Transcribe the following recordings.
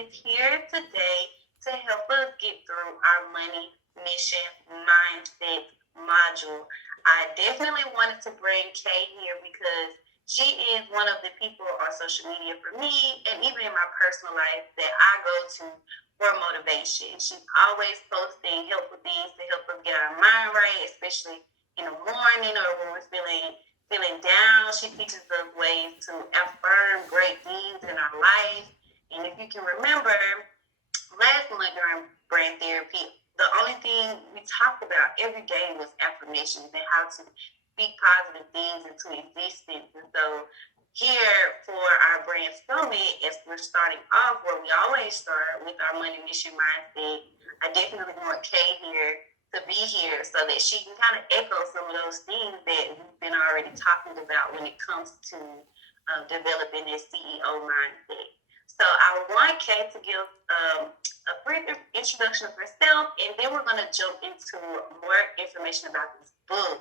is here today to help us get through our money mission mindset module. I definitely wanted to bring Kay here because she is one of the people on social media for me and even in my personal life that I go to for motivation. She's always posting helpful things to help us get our mind right, especially in the morning or when we're feeling down. She teaches us ways to affirm great things in our life. And if you can remember, last month during brand therapy, the only thing we talked about every day was affirmations and how to speak positive things into existence. And so here for our brand summit, as we're starting off where we always start with our money mission mindset, I definitely want Kay here to be here so that she can kind of echo some of those things that we've been already talking about when it comes to developing this CEO mindset. So I want Kay to give a brief introduction of herself, and then we're going to jump into more information about this book.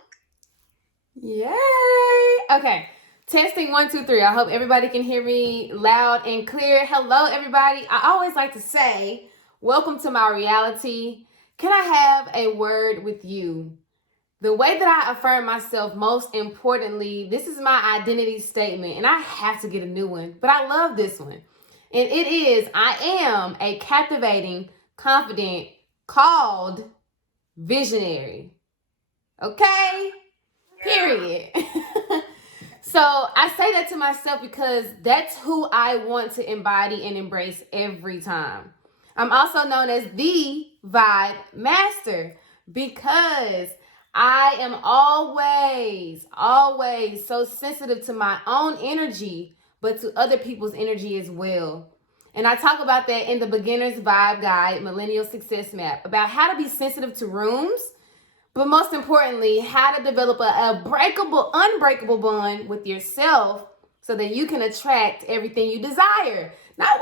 Yay! Okay. Testing 1, 2, 3. I hope everybody can hear me loud and clear. Hello, everybody. I always like to say, welcome to my reality. Can I have a word with you? The way that I affirm myself, most importantly, this is my identity statement, and I have to get a new one, but I love this one. And it is, I am a captivating, confident, called visionary. Okay? Period. So I say that to myself because that's who I want to embody and embrace every time. I'm also known as the Vibe Master because I am always so sensitive to my own energy, but to other people's energy as well. And I talk about that in the Beginner's Vibe Guide, Millennial Success Map, about how to be sensitive to rooms, but most importantly, how to develop a unbreakable bond with yourself so that you can attract everything you desire. Not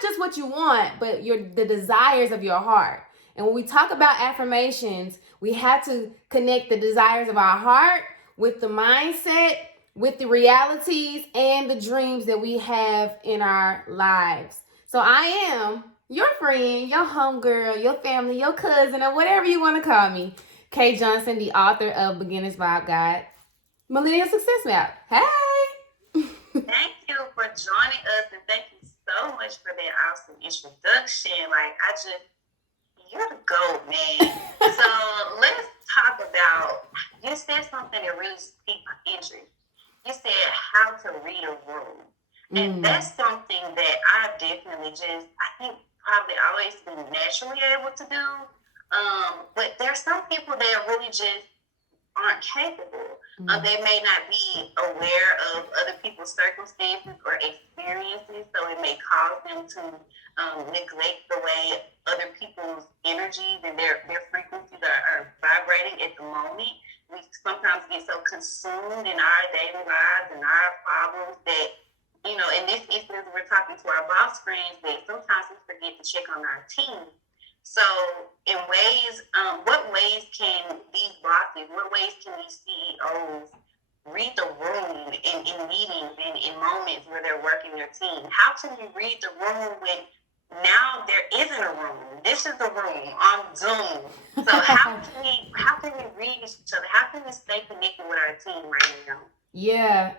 just what you want, but the desires of your heart. And when we talk about affirmations, we have to connect the desires of our heart with the mindset, with the realities and the dreams that we have in our lives. So I am your friend, your homegirl, your family, your cousin, or whatever you want to call me, Kay Johnson, the author of Beginner's Vibe Guide, Millennial Success Map. Hey! Thank you for joining us, and thank you so much for that awesome introduction. You're the GOAT, man. So let's talk about, you said something that really piqued my interest. You said how to read a room. And that's something that I definitely I think probably always been naturally able to do. But there's some people that really just aren't capable. They may not be aware of other people's circumstances or experiences, so it may cause them to neglect the way other people's energies and their frequencies are vibrating at the moment. We sometimes get so consumed in our daily lives and our problems that, in this instance, we're talking to our boss friends that sometimes we forget to check on our team. So what ways can these bosses, what ways can these CEOs read the room in meetings and in moments where they're working their team? How can we read the room when now there isn't a room? This is the room on Zoom. So how can we read each other? How can we stay connected with our team right now? Yeah.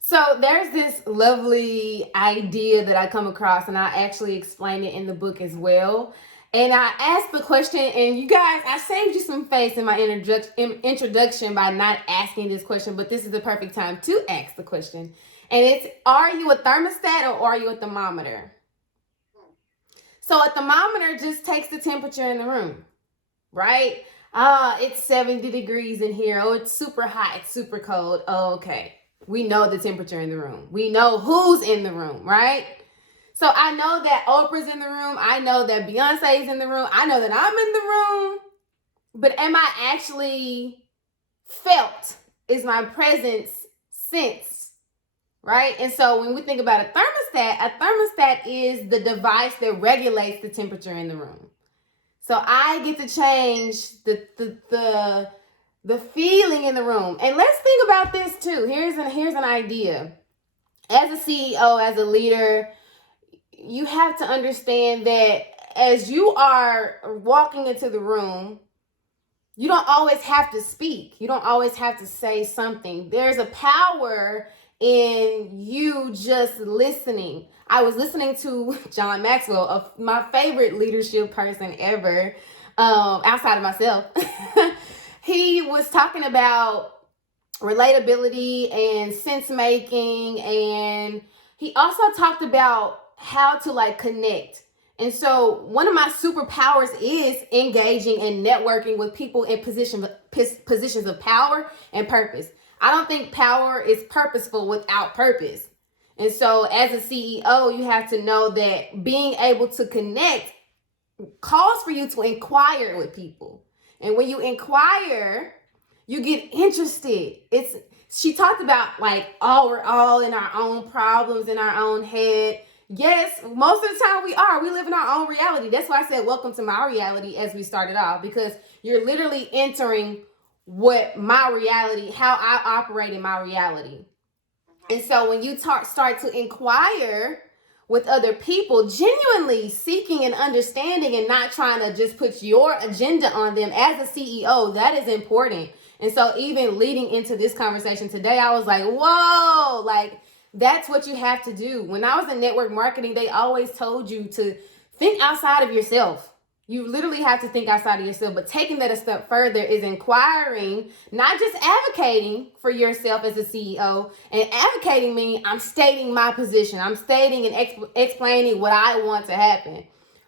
So there's this lovely idea that I come across, and I actually explain it in the book as well. And I asked the question, and you guys, I saved you some face in my introduction by not asking this question, but this is the perfect time to ask the question. And it's, are you a thermostat or are you a thermometer? So a thermometer just takes the temperature in the room, right? It's 70 degrees in here. Oh, it's super hot. It's super cold. Oh, okay. We know the temperature in the room. We know who's in the room, right? So I know that Oprah's in the room. I know that Beyonce's in the room. I know that I'm in the room. But am I actually felt? Is my presence sensed? Right? And so when we think about a thermostat is the device that regulates the temperature in the room. So I get to change the feeling in the room. And let's think about this too. Here's an idea. As a CEO, as a leader, you have to understand that as you are walking into the room, you don't always have to speak. You don't always have to say something. There's a power in you just listening. I was listening to John Maxwell, my favorite leadership person ever, outside of myself. He was talking about relatability and sense making, and he also talked about how to like connect. And so one of my superpowers is engaging and networking with people in positions of power and purpose. I don't think power is purposeful without purpose. And so as a CEO, you have to know that being able to connect calls for you to inquire with people. And when you inquire, you get interested. She talked about like, oh, we're all in our own problems in our own head. Yes, most of the time we are. We live in our own reality. That's why I said welcome to my reality as we started off, because you're literally entering what my reality, how I operate in my reality. And so when you start to inquire with other people, genuinely seeking and understanding and not trying to just put your agenda on them as a CEO, that is important. And so even leading into this conversation today, I was like, whoa, like that's what you have to do. When I was in network marketing, they always told you to think outside of yourself. You literally have to think outside of yourself, but taking that a step further is inquiring, not just advocating for yourself as a CEO. And advocating means I'm stating my position. I'm stating and explaining what I want to happen.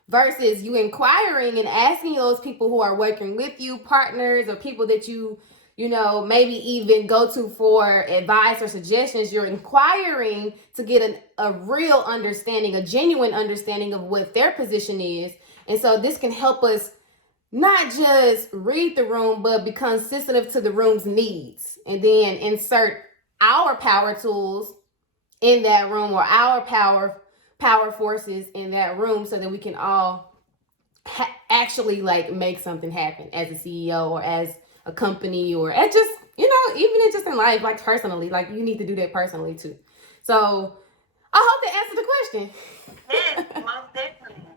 Versus you inquiring and asking those people who are working with you, partners or people that you maybe even go to for advice or suggestions. You're inquiring to get a real understanding, a genuine understanding of what their position is. And so this can help us not just read the room, but become sensitive to the room's needs, and then insert our power tools in that room, or our power forces in that room, so that we can all actually like make something happen as a CEO or as a company, or as just, even just in life, like personally, like you need to do that personally too. So I hope that answered the question. Yes, most definitely.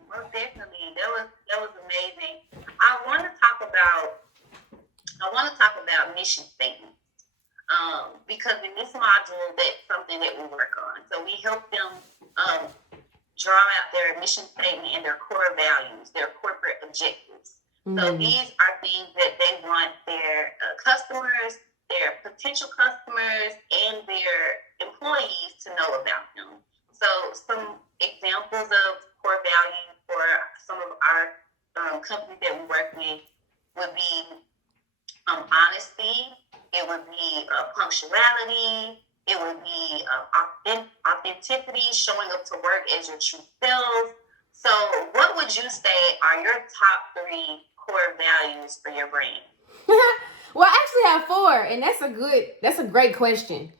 That was amazing. I want to talk about mission statements. Because in this module, that's something that we work on. So we help them draw out their mission statement and their core values, their corporate objectives. Mm-hmm. So these are things that they want their customers, their potential customers, and their employees to know about them. So some examples of core values for some of our companies that we work with would be honesty. It would be punctuality. It would be authenticity, showing up to work as your true self. So what would you say are your top 3 core values for your brand? Well, I actually have 4, and that's a great question.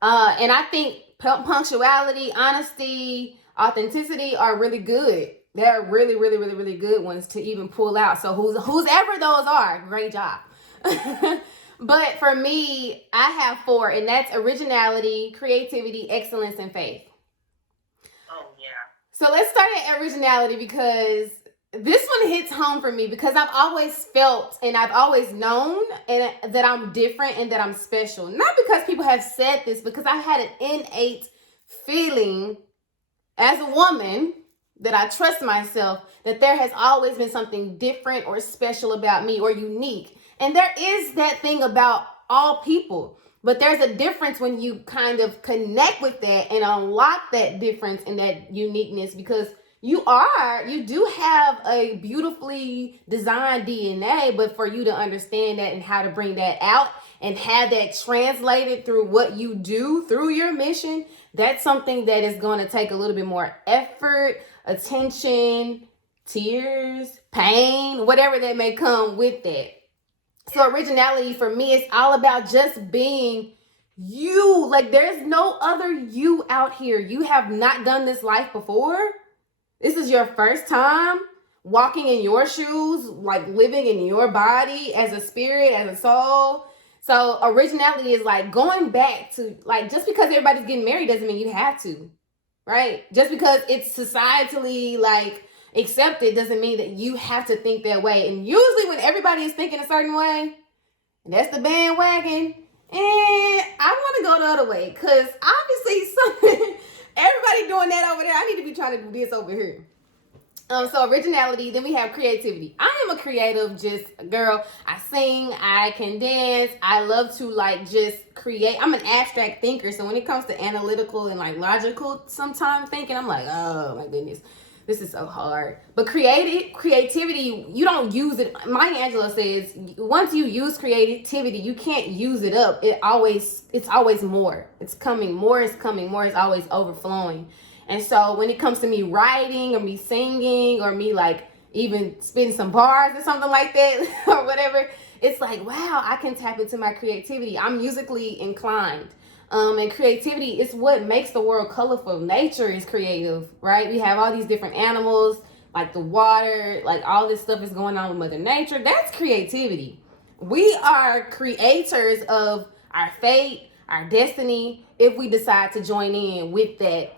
And I think punctuality, honesty, authenticity are really good. They're really, really, really, really good ones to even pull out. So who's ever those are, great job. But for me, I have 4, and that's originality, creativity, excellence, and faith. Oh, yeah. So let's start at originality, because this one hits home for me, because I've always felt and I've always known that I'm different and that I'm special. Not because people have said this, because I had an innate feeling as a woman that I trust myself, that there has always been something different or special about me, or unique. And there is that thing about all people, but there's a difference when you kind of connect with that and unlock that difference and that uniqueness, because you do have a beautifully designed DNA, but for you to understand that and how to bring that out and have that translated through what you do through your mission, that's something that is going to take a little bit more effort, attention, tears, pain, whatever that may come with that. So originality for me is all about just being you. Like, there's no other you out here. You have not done this life before. This is your first time walking in your shoes, like living in your body as a spirit, as a soul. So originality is like going back to, like, just because everybody's getting married doesn't mean you have to. right? Just because it's societally like accepted doesn't mean that you have to think that way. And usually when everybody is thinking a certain way, and that's the bandwagon, and I want to go the other way because obviously something everybody doing that over there, I need to be trying to do this over here. So originality, then we have creativity. I am a creative just girl. I sing, I can dance, I love to like just create. I'm an abstract thinker, so when it comes to analytical and like logical sometimes thinking, I'm like, oh my goodness, this is so hard. But creativity, you don't use it. Maya Angelou says once you use creativity, you can't use it up. It's always more. It's coming, more is coming, more is always overflowing. And so when it comes to me writing or me singing or me like even spitting some bars or something like that or whatever, it's like, wow, I can tap into my creativity. I'm musically inclined. And creativity is what makes the world colorful. Nature is creative, right? We have all these different animals, like the water, like all this stuff is going on with Mother Nature. That's creativity. We are creators of our fate, our destiny, if we decide to join in with that.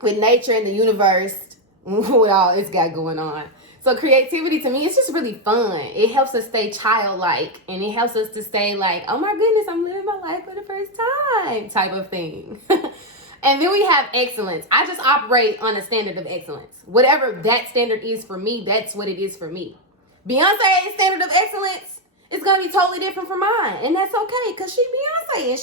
With nature and the universe, with all it's got going on. So creativity to me, it's just really fun. It helps us stay childlike, and it helps us to stay like, oh my goodness, I'm living my life for the first time type of thing. And then we have excellence. I just operate on a standard of excellence. Whatever that standard is for me, that's what it is for me. Beyonce's standard of excellence is going to be totally different from mine, and that's okay because she Beyonce, and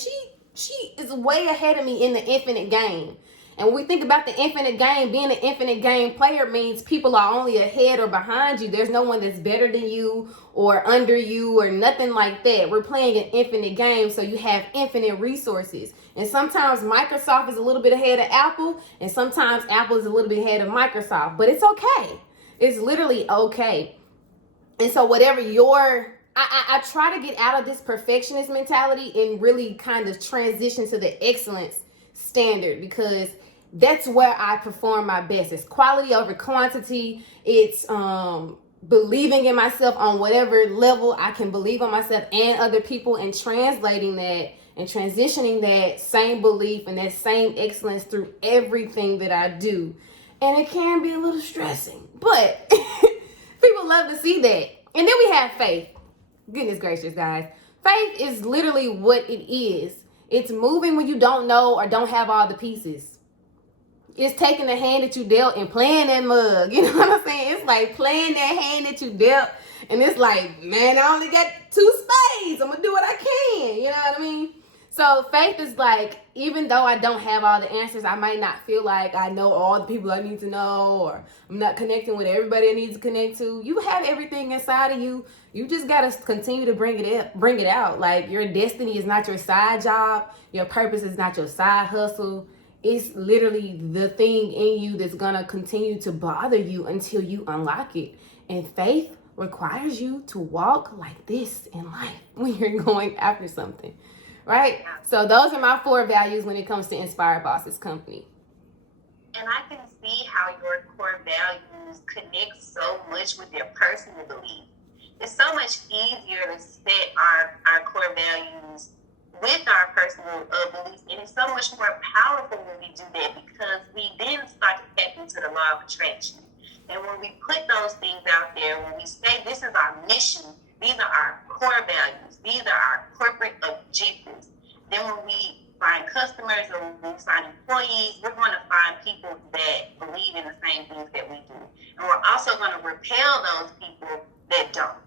she is way ahead of me in the infinite game. And when we think about the infinite game, being an infinite game player means people are only ahead or behind you. There's no one that's better than you or under you or nothing like that. We're playing an infinite game, so you have infinite resources. And sometimes Microsoft is a little bit ahead of Apple, and sometimes Apple is a little bit ahead of Microsoft. But it's okay. It's literally okay. And so whatever I try to get out of this perfectionist mentality and really kind of transition to the excellence standard because that's where I perform my best. It's quality over quantity. It's believing in myself on whatever level I can believe on myself and other people, and translating that and transitioning that same belief and that same excellence through everything that I do. And it can be a little stressing, but people love to see that. And then we have faith. Goodness gracious, guys. Faith is literally what it is. It's moving when you don't know or don't have all the pieces. It's taking the hand that you dealt and playing that mug. You know what I'm saying? It's like playing that hand that you dealt. And it's like, man, I only got 2 spades. I'm going to do what I can. You know what I mean? So faith is like, even though I don't have all the answers, I might not feel like I know all the people I need to know, or I'm not connecting with everybody I need to connect to. You have everything inside of you. You just got to continue to bring it out. Like, your destiny is not your side job. Your purpose is not your side hustle. It's literally the thing in you that's going to continue to bother you until you unlock it. And faith requires you to walk like this in life when you're going after something, right? So those are my 4 values when it comes to Inspired Bosses Company. And I can see how your core values connect so much with your personal belief. It's so much easier to set our core values with our personal beliefs, and it's so much more powerful when we do that because we then start to tap into the law of attraction. And when we put those things out there, when we say this is our mission, these are our core values, these are our corporate objectives, then when we find customers or when we find employees, we're going to find people that believe in the same things that we do. And we're also going to repel those people that don't.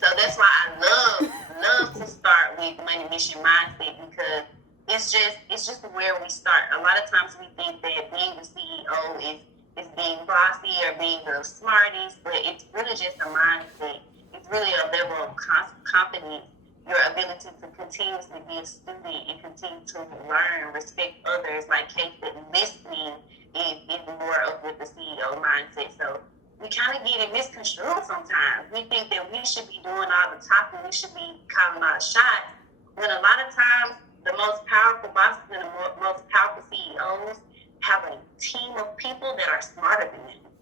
So that's why I love to start with Money Mission Mindset, because it's just where we start. A lot of times we think that being the CEO is being bossy or being the smartest, but it's really just a mindset. It's really a level of confidence, your ability to continuously be a student and continue to learn, respect others. Like Kate said, listening is more of with the CEO mindset. So we kind of get it misconstrued sometimes. We think that we should be doing all the talking, we should be calling all the shots, when a lot of times the most powerful bosses and the most powerful CEOs have a team of people that are smarter than them.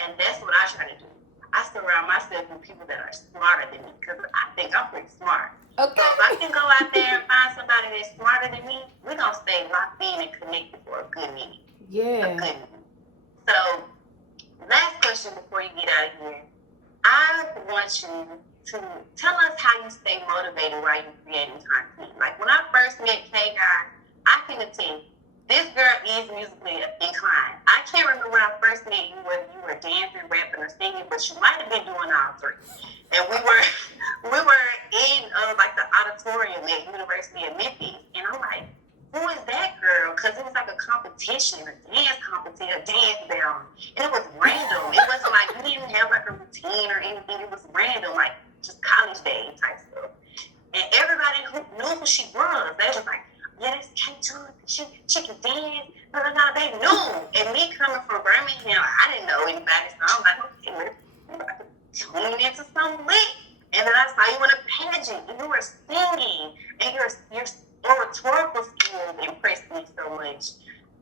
And that's what I try to do. I surround myself with people that are smarter than me because I think I'm pretty smart. Okay. So if I can go out there and find somebody that's smarter than me, we're going to stay locked in and connected for a good minute. Yeah. A good minute. So, last question before you get out of here. I want you to tell us how you stay motivated while you're creating content. Like when I first met K Guy, I can attest, this girl is musically inclined. I can't remember when I first met you whether you were dancing, rapping, or singing, but you might have been doing all three. And we were in like the auditorium at University of Memphis, and I'm like, who is that girl? Because it was like a competition, a dance competition, a dance battle. And it was random. It wasn't like, we didn't have like a routine or anything. It was random, like just college day type stuff. And everybody who knew who she was, they was like, yeah, that's K2, she can dance, blah, blah, blah. They knew. And me coming from Birmingham, I didn't know anybody. So I'm like, okay, we're about to tune into some lit. And then I saw you in a pageant, and you were singing, and your oratorical skills impressed me so much.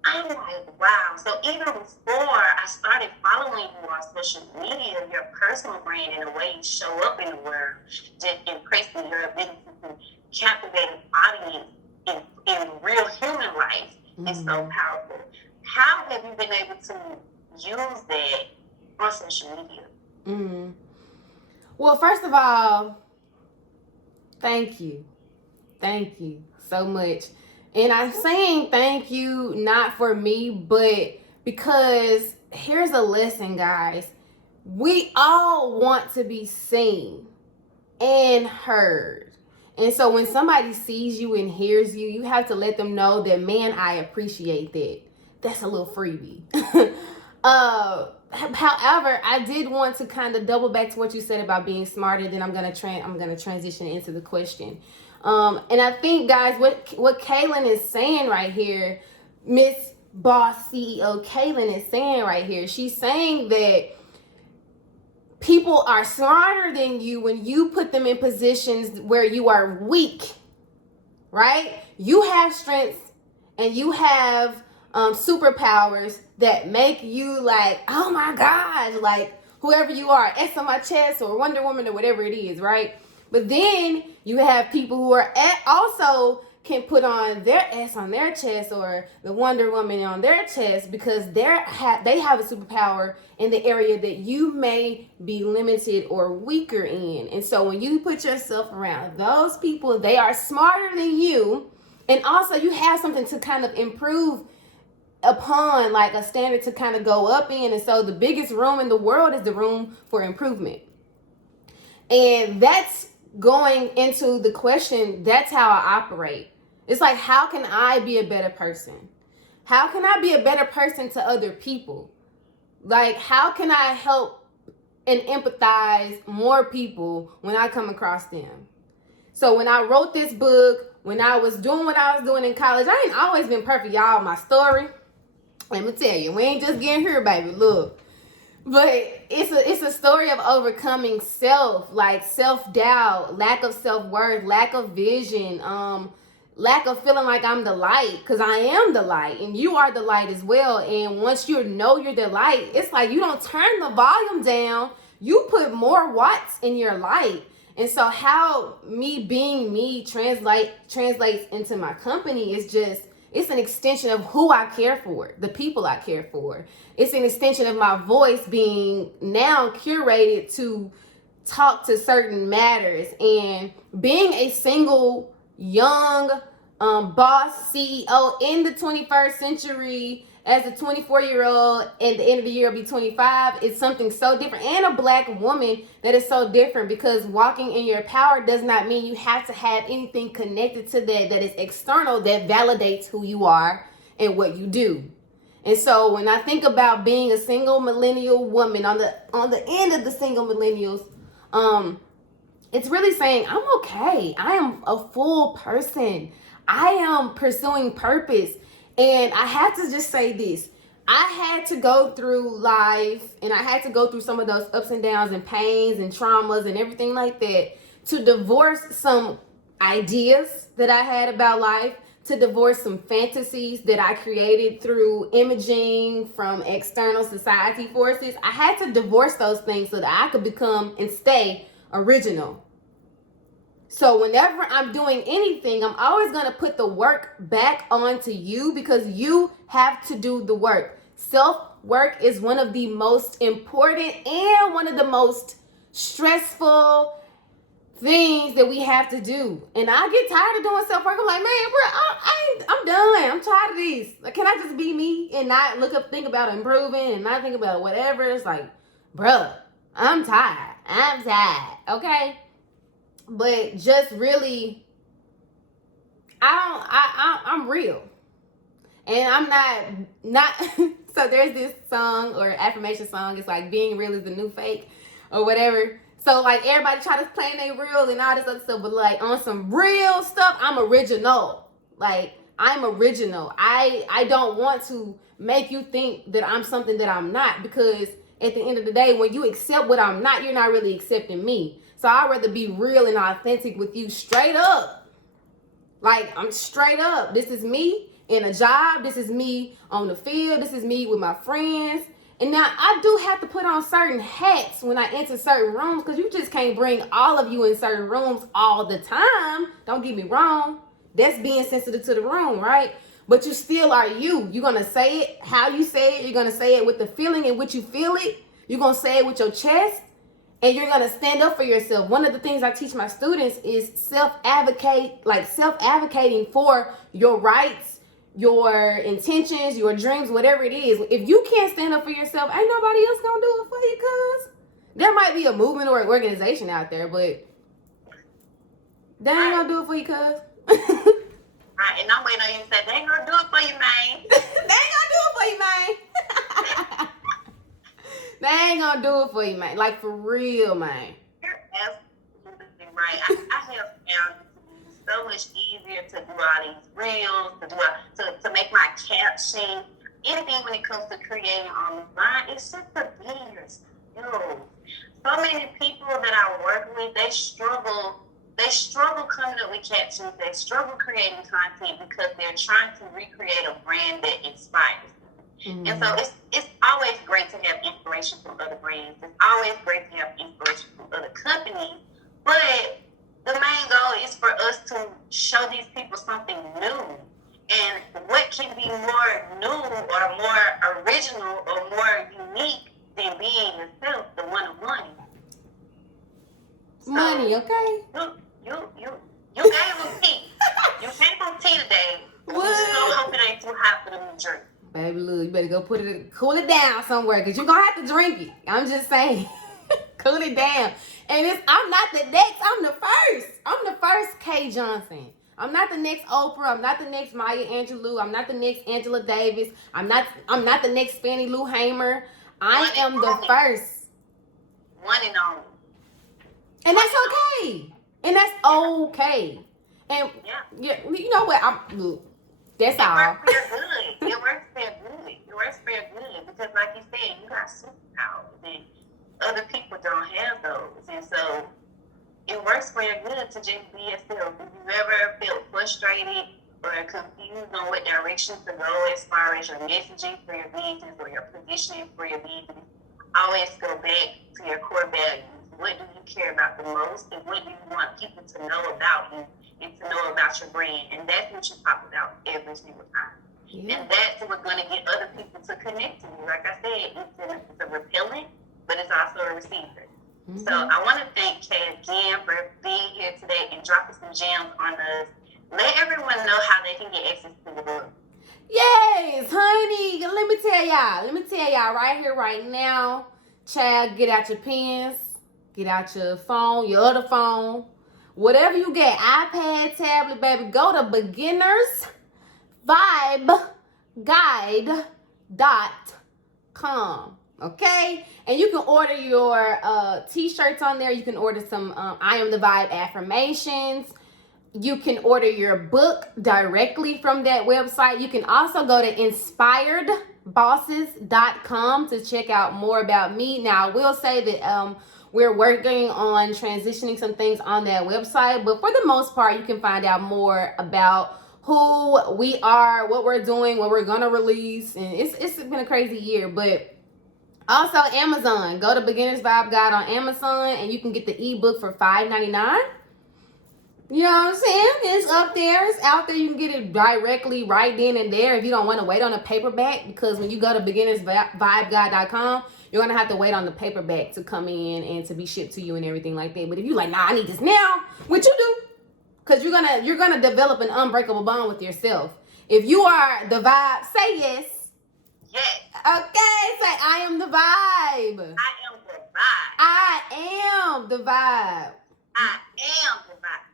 I'm like, wow. So even before I started following you on social media, your personal brand and the way you show up in the world just impressed me. Your ability to captivate an audience in real human life is so powerful. How have you been able to use that on social media? Well, first of all, thank you. Thank you so much. And I'm saying thank you not for me, but because here's a lesson, guys. We all want to be seen and heard. And so when somebody sees you and hears you, you have to let them know that, man, I appreciate that. That's a little freebie. However, I did want to kind of double back to what you said about being smarter. Then I'm gonna transition into the question. And I think, guys, what Kaylin is saying right here, Miss Boss CEO Kaylin is saying right here, she's saying that people are smarter than you when you put them in positions where you are weak, right? You have strengths and you have superpowers that make you like, oh my gosh, like whoever you are, S on my chest or Wonder Woman or whatever it is, right? But then you have people who are also can put on their S on their chest or the Wonder Woman on their chest because they have a superpower in the area that you may be limited or weaker in. And so when you put yourself around those people, they are smarter than you. And also you have something to kind of improve upon, like a standard to kind of go up in. And so the biggest room in the world is the room for improvement. And that's going into the question, that's how I operate. It's like, how can I be a better person? How can I be a better person to other people? Like, how can I help and empathize more people when I come across them? So when I wrote this book, when I was doing what I was doing in college, I ain't always been perfect, y'all. My story, let me tell you, we ain't just getting here, baby. Look. But it's a story of overcoming self-doubt, lack of self-worth, lack of vision, lack of feeling like I'm the light, because I am the light and you are the light as well. And once you know you're the light, it's like you don't turn the volume down, you put more watts in your light. And so how me being me translates into my company is just, it's an extension of who I care for, the people I care for. It's an extension of my voice being now curated to talk to certain matters. And being a single, young boss CEO in the 21st century as a 24-year-old, at the end of the year, I'll be 25. It's something so different. And a black woman that is so different, because walking in your power does not mean you have to have anything connected to that is external, that validates who you are and what you do. And so when I think about being a single millennial woman on the end of the single millennials, it's really saying I'm okay. I am a full person. I am pursuing purpose. And I had to just say this. I had to go through life, and I had to go through some of those ups and downs and pains and traumas and everything like that to divorce some ideas that I had about life, to divorce some fantasies that I created through imaging from external society forces. I had to divorce those things so that I could become and stay original. So whenever I'm doing anything, I'm always going to put the work back onto you because you have to do the work. Self-work is one of the most important and one of the most stressful things that we have to do. And I get tired of doing self-work. I'm like, man, bro, I'm done. I'm tired of these. Like, can I just be me and not think about improving and not think about whatever? It's like, bruh, I'm tired. Okay? But just really, I'm real. And I'm not so there's this song or affirmation song, it's like being real is the new fake or whatever. So like everybody try to claim they real and all this other stuff, but like on some real stuff, I'm original. Like I'm original. I don't want to make you think that I'm something that I'm not, because at the end of the day, when you accept what I'm not, you're not really accepting me. So I'd rather be real and authentic with you straight up. Like I'm straight up. This is me in a job. This is me on the field. This is me with my friends. And now I do have to put on certain hats when I enter certain rooms, because you just can't bring all of you in certain rooms all the time. Don't get me wrong. That's being sensitive to the room, right? But you still are you. You're going to say it how you say it. You're going to say it with the feeling in which you feel it. You're going to say it with your chest. And you're going to stand up for yourself. One of the things I teach my students is self-advocating for your rights, your intentions, your dreams, whatever it is. If you can't stand up for yourself, ain't nobody else gonna do it for you, cuz. There might be a movement or an organization out there, but they ain't gonna do it for you, cuz. Right, and I'm waiting on you to say, they ain't gonna do it for you, man. They ain't gonna do it for you, man. They ain't gonna do it for you, man. Like, for real, man. You're absolutely right. I have found it to be so much easier to do all these reels, to make my caption, anything when it comes to creating online. It's just to be yourself. So many people that I work with, they struggle coming up with captions. They struggle creating content because they're trying to recreate a brand that inspires. Mm-hmm. And so it's always great to have inspiration from other brands. It's always great to have inspiration from other companies. But the main goal is for us to show these people something new. And what can be more new or more original or more unique than being yourself, the one-on-one? Money, okay? You gave them tea. You gave them tea today. What? You still hope it ain't too hot for them to drink. Baby, look, you better go cool it down somewhere, because you're going to have to drink it. I'm just saying. Cool it down. And I'm not the next, I'm the first. I'm the first Kay Johnson. I'm not the next Oprah. I'm not the next Maya Angelou. I'm not the next Angela Davis. I'm not the next Fannie Lou Hamer. I am the first. One and only. And that's okay. And that's okay. And yeah, you know what? Look, that's all. It works real good. Because like you said, you got superpowers and other people don't have those. And so it works real good to just be yourself. If you ever felt frustrated or confused on what direction to go as far as your messaging for your business or your positioning for your business, always go back to your core values. What do you care about the most, and what do you want people to know about you and to know about your brand? And that's what you talk about every single time. Yeah. And that's what's going to get other people to connect to you. Like I said, it's a repellent, but it's also a receiver. Mm-hmm. So I want to thank Kay again for being here today and dropping some gems on us. Let everyone know how they can get access to the book. Yes, honey. Let me tell y'all right here, right now. Child, get out your pens. Get out your phone, your other phone. Whatever you get, iPad, tablet, baby. Go to beginnersvibeguide.com. Okay? And you can order your t-shirts on there. You can order some I Am the Vibe affirmations. You can order your book directly from that website. You can also go to inspiredbosses.com to check out more about me. Now, I will say that we're working on transitioning some things on that website, but for the most part, you can find out more about who we are, what we're doing, what we're gonna release, and it's been a crazy year. But also Amazon, go to Beginner's Vibe Guide on Amazon, and you can get the ebook for $5.99. You know what I'm saying? It's up there. It's out there. You can get it directly right then and there if you don't want to wait on a paperback, because when you go to beginnersvibeguide.com, you're going to have to wait on the paperback to come in and to be shipped to you and everything like that. But if you like, nah, I need this now, what you do? Because you're gonna develop an unbreakable bond with yourself. If you are the vibe, say yes. Yes. Okay, say I am the vibe. I am the vibe. I am the vibe. I am the vibe.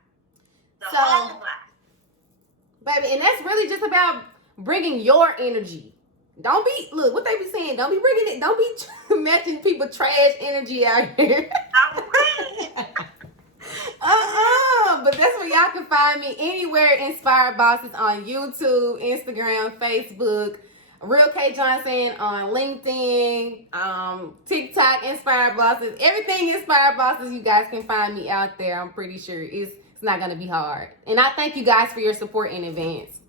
The So, whole vibe. Baby, and that's really just about bringing your energy. Don't be, look, what they be saying, don't be bringing it, don't be matching people trash energy out here. But that's where y'all can find me anywhere. Inspired Bosses on YouTube, Instagram, Facebook. Real K Johnson on LinkedIn, TikTok, Inspired Bosses. Everything Inspired Bosses, you guys can find me out there. I'm pretty sure it's not going to be hard. And I thank you guys for your support in advance.